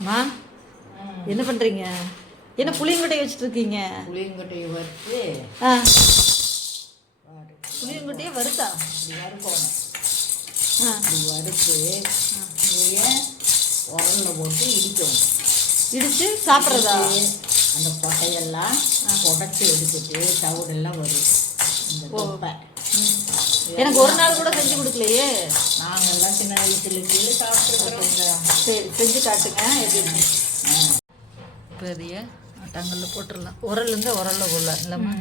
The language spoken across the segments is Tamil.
மா என்ன பண்ணுறீங்க என்ன புளியங்கொட்டை வச்சுட்டு இருக்கீங்க புளியங்கொட்டையை வறுத்து ஆ. புளியங்கொட்டையே இப்படி வறுக்கணும் ஆ. வறுத்து உரல்ல போட்டு இடிக்கணும். இடித்து சாப்பிட்றதா? அந்த கொட்டையெல்லாம் உடச்சி எடுத்துட்டு தவிடெல்லாம் வரும். இந்த தொப்பை. ம். எனக்கு ஒரு நாள் கூட செஞ்சு கொடுக்கலையே. நாங்கெல்லாம் சின்ன வயசுல சாப்பிட்ருக்குறோம் சரி. காட்டுங்க எப்படி பெரிய ஆட்டாங்கல்ல போட்டுடலாம். உரல் இருந்தால் உரல்ல போடலாம் இல்லைம்மா.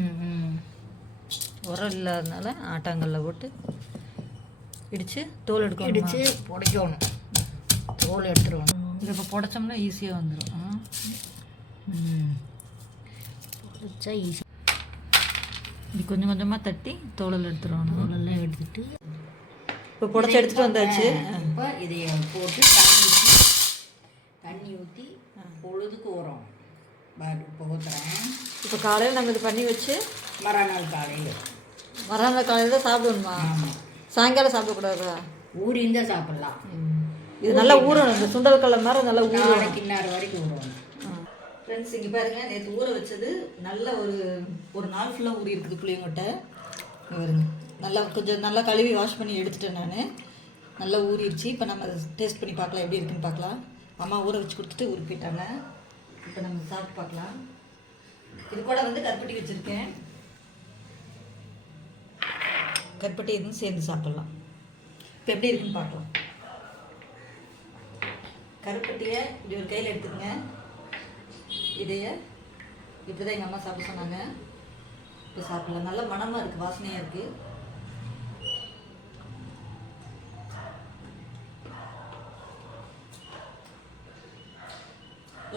உரல் இல்லாதனால ஆட்டாங்கல்ல போட்டு இடித்து தோல் எடுக்கணும்? இடித்து புடைக்கணும். தோல் எடுத்துருவணும். இது இப்போ புடைச்சோம்னா ஈஸியாக வந்துடும் புடைச்சா ஈஸி இது கொஞ்சம் கொஞ்சமாக தட்டி தோலில் எடுத்துருவோம் தோலெல்லாம் எடுத்துட்டு இப்போ புடைச்சி எடுத்துகிட்டு வந்தாச்சு. இப்போ இதை போட்டு தண்ணி பொழுதுக்கு உரம் இப்போ ஊற்றுறேன் இப்போ காலையில் நம்ம இது பண்ணி வச்சு மறுநாள் காலையில். மறுநாள் காலையில் தான் சாப்பிடுவோம்மா ஆமாம் சாயங்காலம் சாப்பிடக்கூடாதா? ஊறி இருந்தால் சாப்பிட்லாம். இது நல்லா ஊறணும் இந்த சுண்டல் கடலை மாதிரி நல்லா ஊறணும். இன்னார் வரைக்கும் ஊறணும். ஃப்ரெண்ட்ஸ் இங்கே பாருங்க நேற்று ஊற வச்சது நல்ல ஒரு ஒரு நாள் ஃபுல்லாக ஊறி இருக்குது புளியங்கொட்டை பாருங்க. நல்லா கொஞ்சம் நல்லா கழுவி வாஷ் பண்ணி எடுத்துட்டேன் நான். நல்லா ஊறிடுச்சு. இப்போ நம்ம டேஸ்ட் பண்ணி பார்க்கலாம் எப்படி இருக்குன்னு பார்க்கலாம். அம்மா ஊற வச்சு கொடுத்துட்டு உருப்பிட்டாங்க. போயிட்டாங்க இப்போ நம்ம சாப்பிட்டு பார்க்கலாம். இது கூட வந்து கருப்பட்டி வச்சுருக்கேன். கருப்பட்டி எதுவும் சேர்ந்து சாப்பிட்லாம். இப்போ எப்படி இருக்குன்னு பார்க்கலாம். கருப்பட்டியை இப்படி ஒரு கையில் எடுத்துக்கங்க. இதைய இப்படி தான் எங்கள் அம்மா சாப்பிட சொன்னாங்க. இப்போ சாப்பிடலாம். நல்ல மனமாக இருக்குது வாசனையாக இருக்குது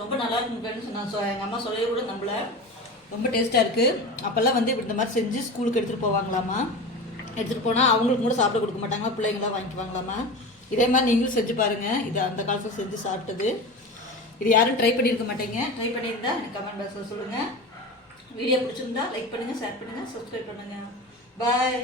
ரொம்ப நல்லா இருக்கும் ஃப்ரெண்ட்ஸ் நான் சொ எங்கள் அம்மா சொல்லவே கூட நம்மளை ரொம்ப டேஸ்ட்டாக இருக்குது அப்போல்லாம் வந்து இப்படி இந்த மாதிரி செஞ்சு ஸ்கூலுக்கு எடுத்துகிட்டு போவாங்களாமா? எடுத்துகிட்டு போனால் அவங்களுக்கு கூட சாப்பிட கொடுக்க மாட்டாங்களா பிள்ளைங்களாம் வாங்கிக்குவாங்களாமா? இதே மாதிரி நீங்களும் செஞ்சு பாருங்கள் இது அந்த காலத்தில் செஞ்சு சாப்பிட்டது. இது யாரும் ட்ரை பண்ணியிருக்க மாட்டீங்க. ட்ரை பண்ணியிருந்தா எனக்கு கமெண்ட் பாக்ஸில் சொல்லுங்கள் வீடியோ பிடிச்சிருந்தா லைக் பண்ணுங்கள் ஷேர் பண்ணுங்கள் சப்ஸ்கிரைப் பண்ணுங்கள் பாய்